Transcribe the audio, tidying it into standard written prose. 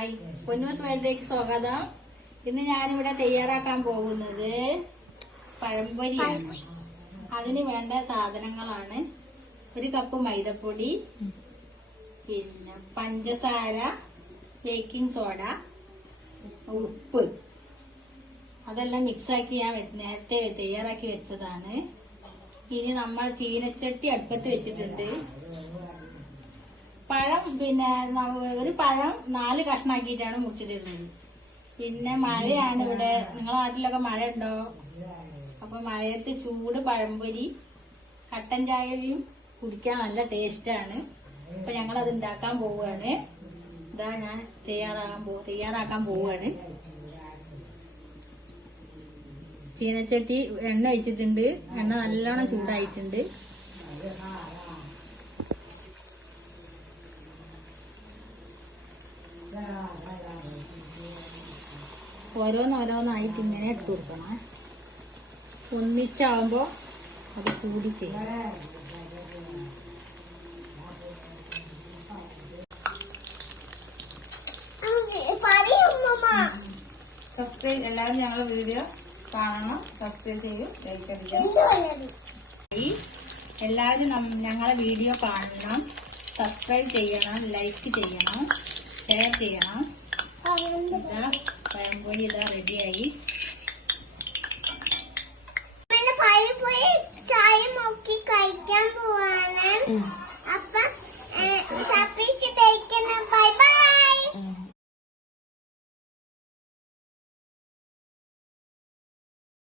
പൊന്നൂസ് വേൾഡിലേക്ക് സ്വാഗതം. ഇന്ന് ഞാനിവിടെ തയ്യാറാക്കാൻ പോകുന്നത് പഴംപൊരിയാണ്. അതിന് വേണ്ട സാധനങ്ങളാണ്: ഒരു കപ്പ് മൈദപ്പൊടി, പിന്നെ പഞ്ചസാര, ബേക്കിംഗ് സോഡ, ഉപ്പ്. അതെല്ലാം മിക്സാക്കി ഞാൻ നേരത്തെ തയ്യാറാക്കി വെച്ചതാണ്. ഇനി നമ്മൾ ചീനച്ചട്ടി അടുപ്പത്ത് വെച്ചിട്ടുണ്ട്. പഴം ഒരു പഴം 4 കഷ്ണാക്കിയിട്ടാണ് മുറിച്ചിട്ടുള്ളത്. പിന്നെ മഴയാണ് ഇവിടെ. നിങ്ങളുടെ നാട്ടിലൊക്കെ മഴ ഉണ്ടോ? അപ്പൊ മഴയത്ത് ചൂട് പഴംപൊരി കട്ടൻ ചായയും കുടിക്കാൻ നല്ല ടേസ്റ്റാണ്. അപ്പൊ ഞങ്ങളത് ഉണ്ടാക്കാൻ പോവുകയാണ്. ഇതാ ഞാൻ തയ്യാറാക്കാൻ പോവുകയാണ്. ചീനച്ചട്ടി എണ്ണ ഒഴിച്ചിട്ടുണ്ട്. എണ്ണ നല്ലോണം ചൂടായിട്ടുണ്ട്. ഓരോന്നോരോന്നായിട്ട് ഇങ്ങനെ ഇട്ട് കൊടുക്കണം. ഒന്നിച്ചാവുമ്പോ അത് കൂടി ചെയ്യും. സബ്സ്ക്രൈബ് എല്ലാവരും ഞങ്ങളുടെ വീഡിയോ കാണണം, സബ്സ്ക്രൈബ് ചെയ്യും, ലൈക്ക് ചെയ്യും. എല്ലാവരും ഞങ്ങളെ വീഡിയോ കാണണം, സബ്സ്ക്രൈബ് ചെയ്യണം, ലൈക്ക് ചെയ്യണം, ഷെയർ ചെയ്യണം. ഇതാ പഴംപൊരി ഇതാ റെഡിയായി. ചായ നോക്കി കഴിക്കാൻ പോവാണ്.